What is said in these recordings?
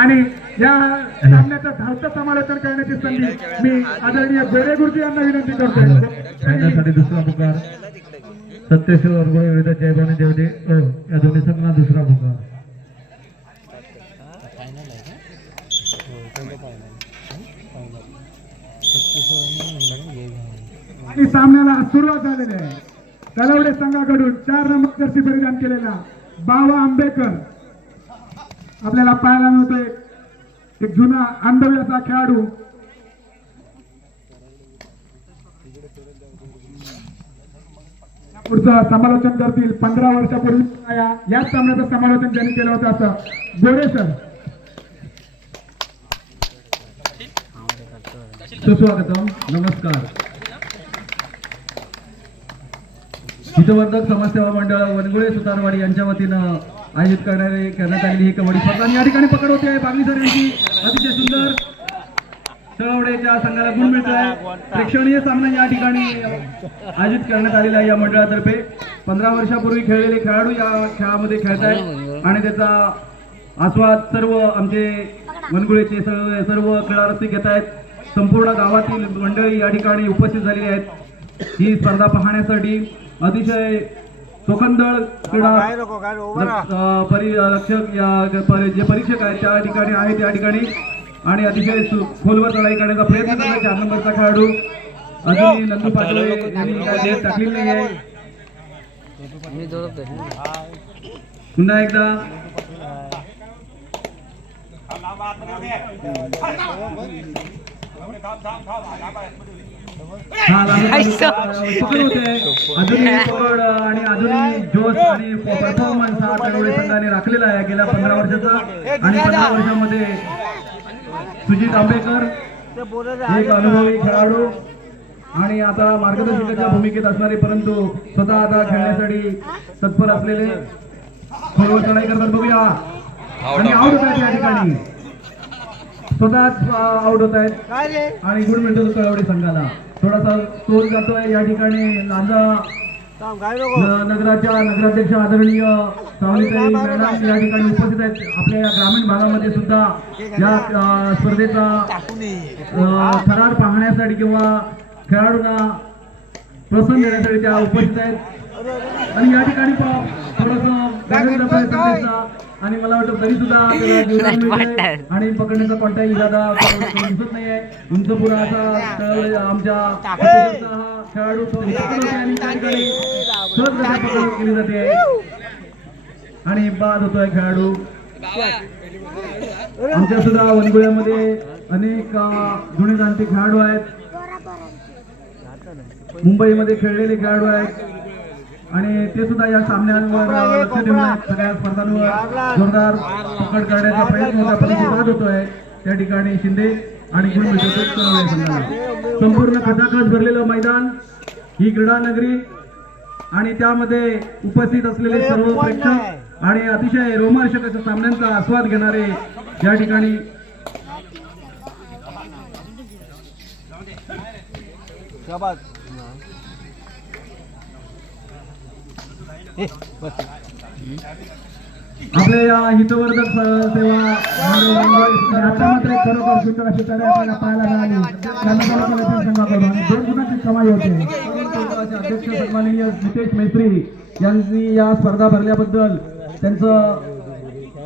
आणि या सामन्याचं धावतं समालोचन करण्याची संधी मी आदरणीय गोरे गुरुजी यांना विनंती करतो. फायनलसाठी दुसरा पुकार सत्येश्वर वरगुळे विरुद्ध जयभवानी देवदे या दोन्ही संघांना दुसरा पुकार. आणि सामन्याला सुरुवात झालेली आहे. तलवडे संघाकडून 4 नंबर जर्सी परिधान केलेला बावा आंबेकर आपल्याला पाहायला मिळतोय. एक जुना अनुभवी असा खेळाडू. पुढचं समालोचन करतील 15 वर्षापूर्वी याच सामन्याचं समालोचन त्यांनी केलं होतं असं गोरे सर. सुस्वागतम. नमस्कार. हितवर्धक समाजसेवा मंडळ वनगुळे सुतारवाडी यांच्या वतीनं आयोजित करण्यात आलेली ही कबड्डी स्पर्धा या ठिकाणी पकड होते आहे. बागली सर यांची अतिशय सुंदर. तळवडेच्या संघाला गुण मिळतोय. प्रेक्षणीय सामना या ठिकाणी आयोजित करण्यात आलेला आहे या मंडळातर्फे. 15 वर्षापूर्वी खेळलेले खेळाडू या खेळामध्ये खेळत आहेत आणि त्याचा आस्वाद सर्व आमचे वनगुळेचे सर्व क्रीडारसिक घेत आहेत. संपूर्ण गावातील मंडळी या ठिकाणी उपस्थित झालेली आहेत ही स्पर्धा पाहण्यासाठी. अतिशय चोखंदळ क्रीडा परिरक्षक जे परीक्षक आहेत त्या ठिकाणी आहेत या ठिकाणी आणि अतिशय खोलवर चढाई करण्याचा प्रयत्न करतात 4 नंबरचा खेळाडू. अजूनही नंदू पाटोळे यांनी काय देत टाकलेली नाही आहे. पुन्हा एकदा अजूनही पकड आणि अजूनही जोश आणि परफॉर्मन्स हा तळवडे संघाने राखलेला आहे गेल्या 15 वर्षाचा. आणि 15 वर्षामध्ये सुजित आंबेकर एक अनुभवी खेळाडू आणि आता मार्गदर्शकाच्या भूमिकेत असणारे परंतु स्वतः आता खेळण्यासाठी तत्पर असलेले खोलवर चढाई करतात. बघूया आणि आउट होत आहेत या ठिकाणी. स्वतःच आउट होत आहेत आणि गुण मिळतो तळवडे संघाला. थोडासा तोल जातोय या ठिकाणी. लांजा नगराच्या नगराध्यक्ष आदरणीय सावलीताई मॅडम या ठिकाणी उपस्थित आहेत. आपल्या या ग्रामीण भागामध्ये सुद्धा या स्पर्धेचा थरार पाहण्यासाठी किंवा खेळाडूंना प्रोत्साहन देण्यासाठी त्या उपस्थित आहेत आणि या ठिकाणी थोडस आणि मला वाटतं तरी सुद्धा आणि पकडण्याचा कोणताही इरादा दिसत नाहीये. उंचपुरा असा आमच्या हा खेळाडू आणि त्या ठिकाणी सहजगत्या पकडणूक केली जाते आणि बाद होतोय खेळाडू. आमच्या सुद्धा वनगुळ्यामध्ये अनेक जुने जाणते खेळाडू आहेत. मुंबईमध्ये खेळलेले खेळाडू आहेत आणि ते सुद्धा या सामन्यांवर लक्ष देऊन सगळ्या स्पर्धांवर जोरदार पकड करण्याचा प्रयत्न होता परंतु बाद होतोय त्या ठिकाणी शिंदे आणि गुण मिळतो. संपूर्ण खचाखच भरलेलं मैदान ही क्रीडा नगरी आणि त्यामध्ये उपस्थित असलेले सर्व प्रेक्षक आणि अतिशय रोमांचक अशा सामन्यांचा आस्वाद घेणारे या ठिकाणी आपल्या या हितवर्धक सेवा आता मात्र खरोखर सुंदर अशी तयारी आपल्याला पाहायला मिळाली संघाकडून 2 गुणांची कमाई होते. अध्यक्ष सन्माननीय नितेश मैत्री यांनी या स्पर्धा भरल्याबद्दल त्यांचं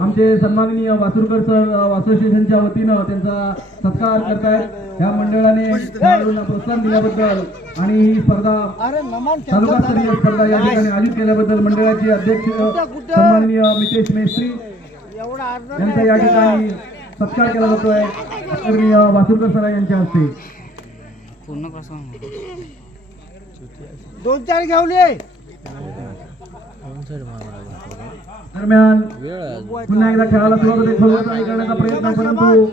आमचे सन्माननीय वासुरकर सर असोसिएशनच्या वतीनं त्यांचा सत्कार करतायत. या मंडळाने खेळाडूंना प्रोत्साहन दिल्याबद्दल आणि ही स्पर्धा तालुकास्तरीय स्पर्धा या ठिकाणी आयोजित केल्याबद्दल मंडळाचे अध्यक्ष सन्माननीय नितेश मेस्त्री यांचा या ठिकाणी सत्कार केला जातोय आदरणीय वासुरकर सर यांच्या हस्ते. 2-4 घेऊन दरम्यान पुन्हा एकदा खेळाला सुरुवात होते. खोलवर चढाई करण्याचा प्रयत्न परंतु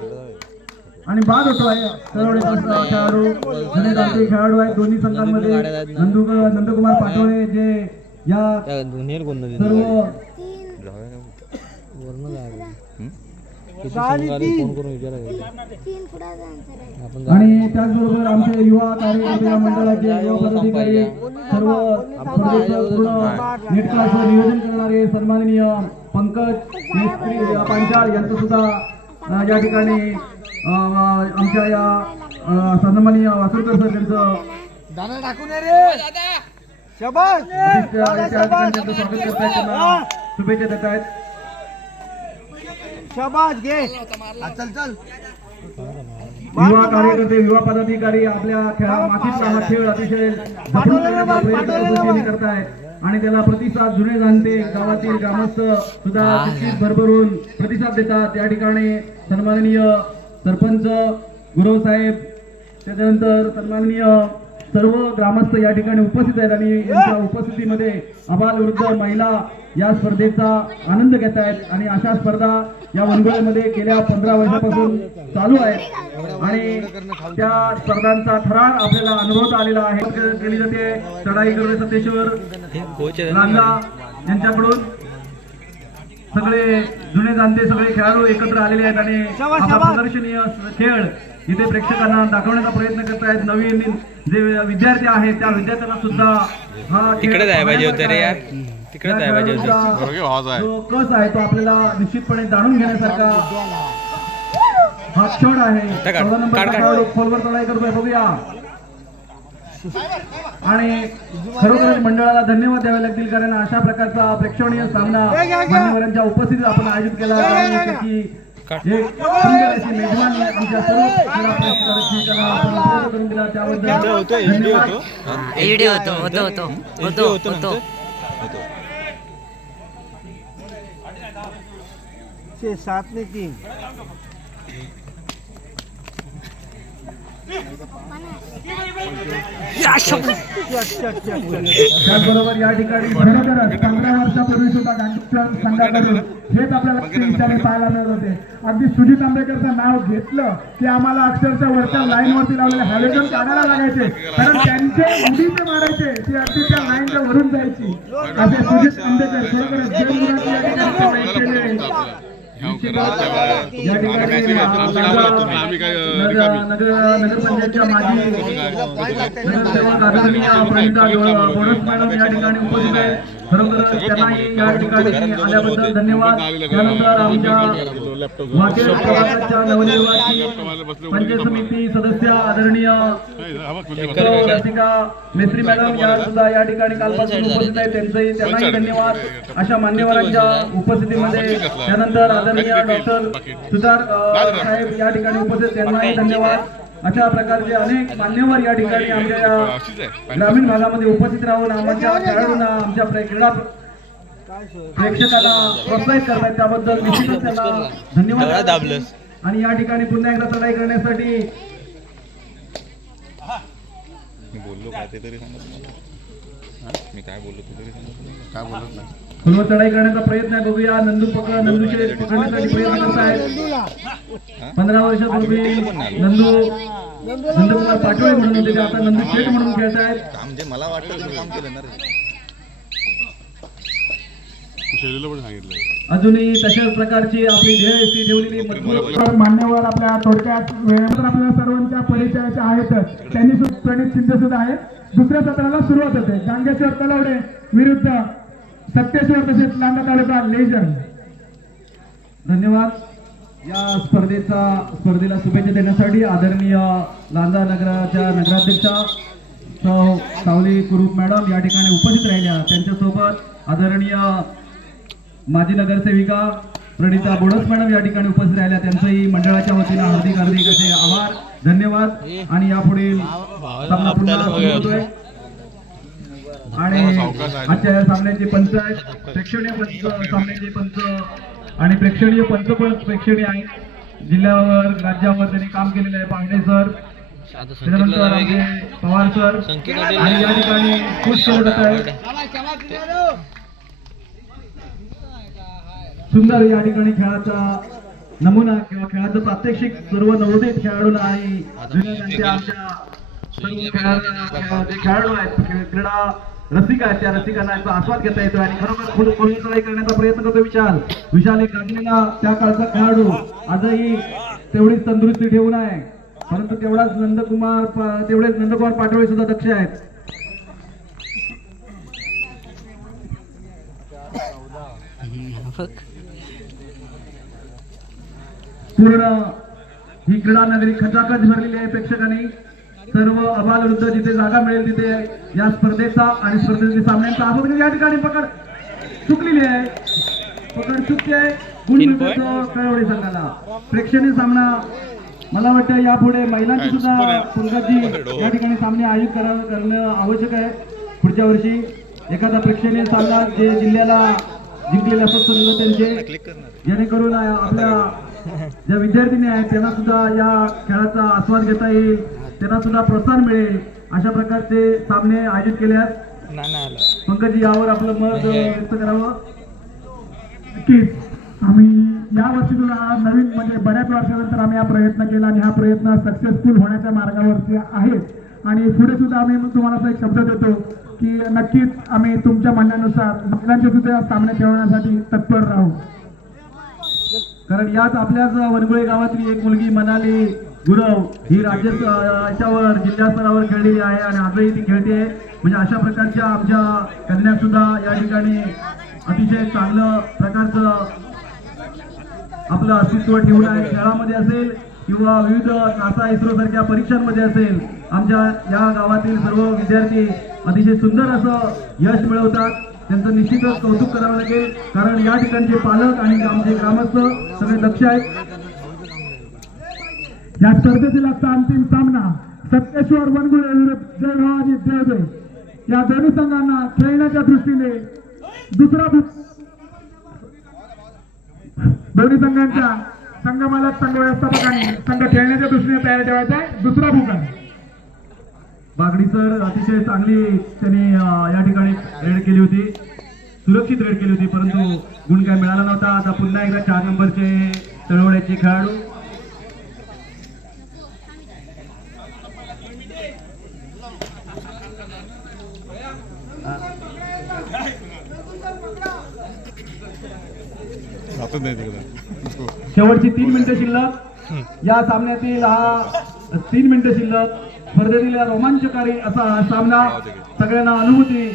आणि बाद होतोय. तळवडेचा खेळाडू जुने जाणते खेळाडू आहेत दोन्ही संघांमध्ये. नंदकुमार पाटोळे जे या सर्व आणि त्याचबरोबर आमचे युवा कार्यकर्ते या मंडळाचे युवा पदाधिकारी सर्व नियोजन करणारे सन्माननीय पंकज पांचाळ यांचं सुद्धा या ठिकाणी आमच्या या सन्माननीय वासरकर सर त्यांचं दाना टाकून ये रे शाबास त्या ठिकाणी त्यांचं स्वागत करतायत, त्यांना शुभेच्छा देत आहेत. शाबास घे चल चल युवा कार्यकर्ते, युवा पदाधिकारी आपल्या मातीतला हा खेळ अतिशय जपून करण्याचा प्रयत्न करतायत आणि त्याला प्रतिसाद जुने जाणते गावातील ग्रामस्थ सुद्धा तितकीच भरभरून प्रतिसाद देतात. या ठिकाणी सन्माननीय सरपंच गुरव साहेब, त्याच्यानंतर सन्माननीय सर्व ग्रामस्थ या ठिकाणी उपस्थित आहेत आणि यांच्या उपस्थितीमध्ये आबाल वृद्ध महिला या स्पर्धेचा आनंद घेत आहेत आणि अशा स्पर्धा या वनगळ्यामध्ये गेल्या 15 वर्षापासून चालू आहे आणि त्या स्पर्धांचा थरार आपल्याला अनुभवता आलेला आहे. केली जाते चढाई करणे सतेश्वर लांजा यांच्याकडून. सगळे जुने जाणते सगळे खेळाडू एकत्र आलेले आहेत आणि हा प्रदर्शनीय खेळ इथे प्रेक्षकांना दाखवण्याचा प्रयत्न करतायत. नवीन जे विद्यार्थी आहेत त्या विद्यार्थ्यांना सुद्धा हा तिकडे जायला पाहिजे होते रे यार, तिकडे जायला पाहिजे होते. जो कस आहे तो आपल्याला निश्चितपणे जाणून घेण्यासारखा हा क्षण आहे. 14 नंबर खोलवर चढाई करतोय, बघूया. आणि खरोखर मंडळाला धन्यवाद द्यावे लागतील कारण अशा प्रकारचा प्रेक्षणीय सामना मान्यवरांच्या उपस्थितीत आपण आयोजित केला आणि त्याची एक सुंदर अशी मेजवानी आमच्या सर्व क्रीडा प्रेक्षकांना आपण उपलब्ध करून दिला त्याबद्दल धन्यवाद. होतो 7 ने 3 त्याचबरोबर या ठिकाणी खरोखरच 15 वर्षापूर्वी सुद्धा गांडूळ संघाकडून हेच आपल्याला ठिकाणी पाहायला मिळत होते. अगदी सुजित आंबेकरचं नाव घेतलं की आम्हाला अक्षरशः वरच्या लाईनवरती लावलेले हॅलोजन काढायला लागायचे कारण त्यांचे उडी ते मारायचे ती अगदी त्या लाईनच्या वरून जायची. असे सुजित आंबेकर खरोखरच जे मुलांनी या ठिकाणी केले. या ठिकाणी नगरपंचायतच्या माजी नगरसेवक आदरणीय प्रणिता बोडस मॅडम या ठिकाणी उपस्थित आहेत. खरोखर त्यांनाही या ठिकाणी आल्याबद्दल धन्यवाद. त्यानंतर आमच्या वाकेर प्रभागाच्या नवनिर्वाचित पंचायत समिती सदस्य आदरणीय रसिका मेस्त्री मॅडम या सुद्धा या ठिकाणी कालपासून उपस्थित आहेत. त्यांनाही धन्यवाद अशा मान्यवरांच्या उपस्थितीमध्ये. त्यानंतर आदरणीय डॉक्टर सुधार साहेब या ठिकाणी उपस्थित, त्यांनाही धन्यवाद. अशा प्रकारचे अनेक मान्यवर या ठिकाणी आमच्या या ग्रामीण भागामध्ये उपस्थित राहून आमच्या खेळाडूंना आमच्या क्रीडा प्रेक्षकांना प्रोत्साहित करतात त्याबद्दल निश्चितच त्यांना धन्यवाद. आणि या ठिकाणी पुन्हा एकदा चढाई करण्यासाठी बोललो काय ते तरी मी काय बोललो तू तरी काय बोलत नाही. पुन्हा चढाई करण्याचा प्रयत्न आहे, बघूया. नंदूचे पकडण्यासाठी प्रयत्न करत आहेत. 15 वर्षापूर्वी नंदकुमार पाटोळे म्हणून होते ते आता नंदू शेठ म्हणून खेळत आहेत. काम जे मला वाटतं काम केलं ना रे. अजूनही तशाच प्रकारची आपली ध्येयस्थी ठेवलेली मजबूत मान्यवर आपल्या थोडक्यात वेळेनंतर आपल्या सर्वांच्या परिचयाच्या आहेतच. त्यांनी प्रणित शिंदे सुद्धा आहेत. दुसऱ्या सत्राला सुरुवात होते. गांगेश्वर तलवडे विरुद्ध सत्तेश्वर तसेच लांजा तालुका लेजंड. धन्यवाद. या स्पर्धेला शुभेच्छा देण्यासाठी आदरणीय लांजा नगराच्या नगराध्यक्षा सौ सावली कुरूप मॅडम या ठिकाणी उपस्थित राहिल्या. त्यांच्यासोबत आदरणीय माजी नगरसेविका प्रणिता बोडस मॅडम या ठिकाणी उपस्थित राहिल्या. त्यांचंही मंडळाच्या वतीनं हार्दिक असे आभार, धन्यवाद. आणि यापुढील सामना पुन्हा सुरू होतोय आणि आजच्या या सामन्याचे पंच आहेत प्रेक्षणीय पंच, सामन्याचे पंच आणि प्रेक्षणीय पंच पण प्रेक्षणीय आहेत. जिल्ह्यावर राज्यावर त्यांनी काम केलेलं आहे. पांगणे सर, त्यानंतर आमचे पवार सर आणि या ठिकाणी खुश करत आहे. सुंदर या ठिकाणी खेळाचा नमुना किंवा खेळाचं प्रात्यक्षिक सर्व नवोदित खेळाडूंना आणि जुन्या आमच्या सर्व खेळाडू आहेत, क्रीडा रसिका आहेत, त्या रसिकांना याचा आस्वाद घेता येतो आणि खरोखर खोल चढाई करण्याचा प्रयत्न करतो विशाल एक गाजलेला त्या काळचा खेळाडू आजही तेवढीच तंदुरुस्ती ठेवून आहे. परंतु तेवढेच नंदकुमार पाटोळे सुद्धा दक्ष आहेत. पूर्ण ही क्रीडा नगरी खचाखच भरलेली आहे प्रेक्षकांनी. सर्व अबालवृद्ध जिथे जागा मिळेल तिथे या स्पर्धेचा आणि स्पर्धेतील सामन्यांचा आस्वाद या ठिकाणी पकड चुकलेली आहे. पकड चुकते आहे. गुण मिळतो कळवडी संघाला. प्रेक्षणीय सामना मला वाटतं यापुढे महिलांची सुद्धा पुरस्कारची या ठिकाणी सामने आयोजित करणं आवश्यक आहे. पुढच्या वर्षी एखादा प्रेक्षणीय सामना जे जिल्ह्याला जिंकलेले असतात त्यांचे, जेणेकरून आपल्या ज्या विद्यार्थिनी आहेत त्यांना सुद्धा या खेळाचा आस्वाद घेता येईल, त्यांना सुद्धा प्रोत्साहन मिळेल अशा प्रकारचे सामने आयोजित केल्यास पंकजी यावर आपलं मत व्यक्त करावं. नक्कीच आम्ही या वर्षी सुद्धा नवीन म्हणजे बऱ्याच वर्षानंतर आम्ही हा प्रयत्न केला आणि हा प्रयत्न सक्सेसफुल होण्याच्या मार्गावरती आहेत आणि पुढे सुद्धा आम्ही तुम्हाला असा एक शब्द देतो की नक्कीच आम्ही तुमच्या म्हणण्यानुसार महिलांचे सुद्धा सामने खेळवण्यासाठी तत्पर राहू. कारण याच आपल्याच वनगुळे गावातली एक मुलगी मनाली गुरव ही राज्य याच्यावर जिल्हा स्तरावर खेळलेली आहे आणि आजही ती खेळते. म्हणजे अशा प्रकारच्या आमच्या कन्या सुद्धा या ठिकाणी अतिशय चांगलं प्रकारचं आपलं अस्तित्व ठेवून आहे. खेळामध्ये असेल किंवा विविध नासा इस्रो सारख्या परीक्षांमध्ये असेल, आमच्या या गावातील सर्व विद्यार्थी अतिशय सुंदर असं यश मिळवतात. त्यांचं निश्चितच कौतुक करावं लागेल कारण या ठिकाणचे पालक आणि आमचे ग्रामस्थ सगळे दक्ष आहेत. या स्पर्धेतील आजचा अंतिम सामना सत्तेश्वर वनगुळे विरुद्ध जय भवानी देवदे या दोन्ही संघांना खेळण्याच्या दृष्टीने दुसरा दोन्ही संघांच्या संघमालक संघ व्यवस्थापकांनी संघ खेळण्याच्या दृष्टीने तयार ठेवायचा आहे. दुसरा भूखंड बागडी सर अतिशय चांगली त्यांनी या ठिकाणी रेड केली होती, सुरक्षित रेड केली होती, परंतु गुण काय मिळाला नव्हता. आता पुन्हा एकदा 4 नंबरचे तळवड्याचे खेळाडू शेवटची 3 मिनिटं शिल्लक. या सामन्यातील हा 3 मिनिटं शिल्लक स्पर्धेतील रोमांचकारी असा हा सामना. सगळ्यांना अनुभूती.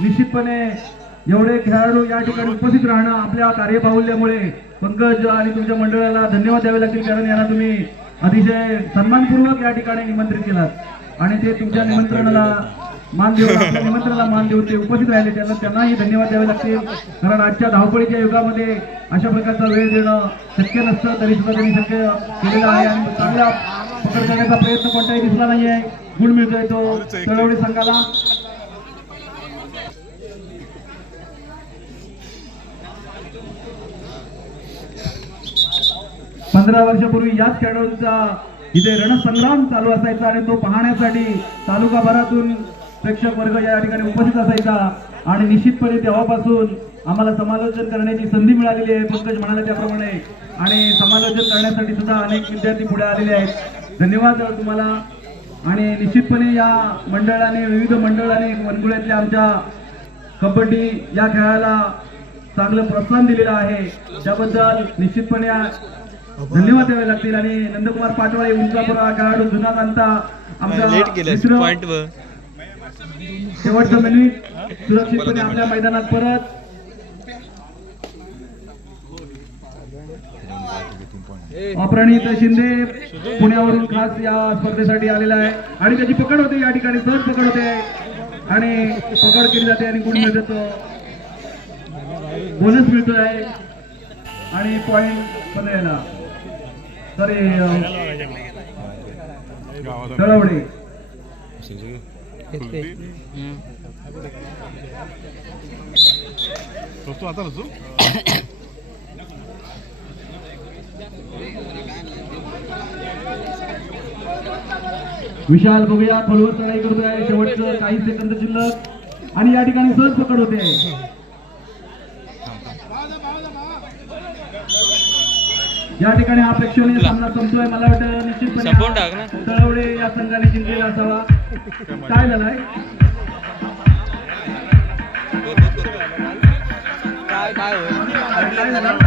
निश्चितपणे एवढे खेळाडू या ठिकाणी उपस्थित राहणं आपल्या कार्यबाहुल्यामुळे पंकज आणि तुमच्या मंडळाला धन्यवाद द्यावे लागतील कारण यांना तुम्ही अतिशय सन्मानपूर्वक या ठिकाणी निमंत्रित केलात आणि ते तुमच्या निमंत्रणाला मान देऊन ते उपस्थित राहिले. त्यांनाही धन्यवाद द्यावे लागतील कारण आजच्या धावपळीच्या युगामध्ये अशा प्रकारचा वेळ देणं शक्य नसतं, तरी सुद्धा त्यांनी शक्य केलेलं आहे आणि चांगला पकड करण्याचा प्रयत्न कोणताही दिसला नाहीये. गुण मिळतोय तो तळवडी संघाला. पंधरा वर्षापूर्वी याच खेळाडूंचा इथे रणसंग्राम चालू असायचा आणि तो पाहण्यासाठी तालुकाभरातून प्रेक्षक वर्ग या ठिकाणी उपस्थित असायचा आणि निश्चितपणे तेव्हापासून आम्हाला समालोचन करण्याची संधी मिळालेली आहे पंकज म्हणाले त्याप्रमाणे आणि समालोचन करण्यासाठी सुद्धा अनेक विद्यार्थी पुढे आलेले आहेत. धन्यवाद तुम्हाला. आणि निश्चितपणे या मंडळाने विविध मंडळाने वनगुळ्यातल्या आमच्या कबड्डी या खेळाला चांगलं प्रोत्साहन दिलेलं आहे त्याबद्दल निश्चितपणे धन्यवाद द्यावे लागतील. आणि नंदकुमार पाटोळे उंचापुरा खेळाडू जुना कांता आमचा मित्र शेवटचं मिनिट सुरक्षितपणे आपल्या मैदानात परत. अप्रणित शिंदे पुण्यावरून खास या स्पर्धेसाठी आलेला आहे आणि त्याची पकड होते या ठिकाणी सहज पकड होते आणि पकड केली जाते आणि गुण मिळतो, बोनस मिळतोय आणि पॉइंट पण यायला सॉरी तळवडे आता विशाल बघूया खोलवर चढाई करतोय. शेवटचं काही सेकंद शिल्लक आणि या ठिकाणी सहज पकड होते. या ठिकाणी हा प्रेक्षणीय सामना संपतोय. मला वाटतं निश्चितपणे तळवडे या संघाने जिंकलेला असावा. काय झालाय काय काय झालं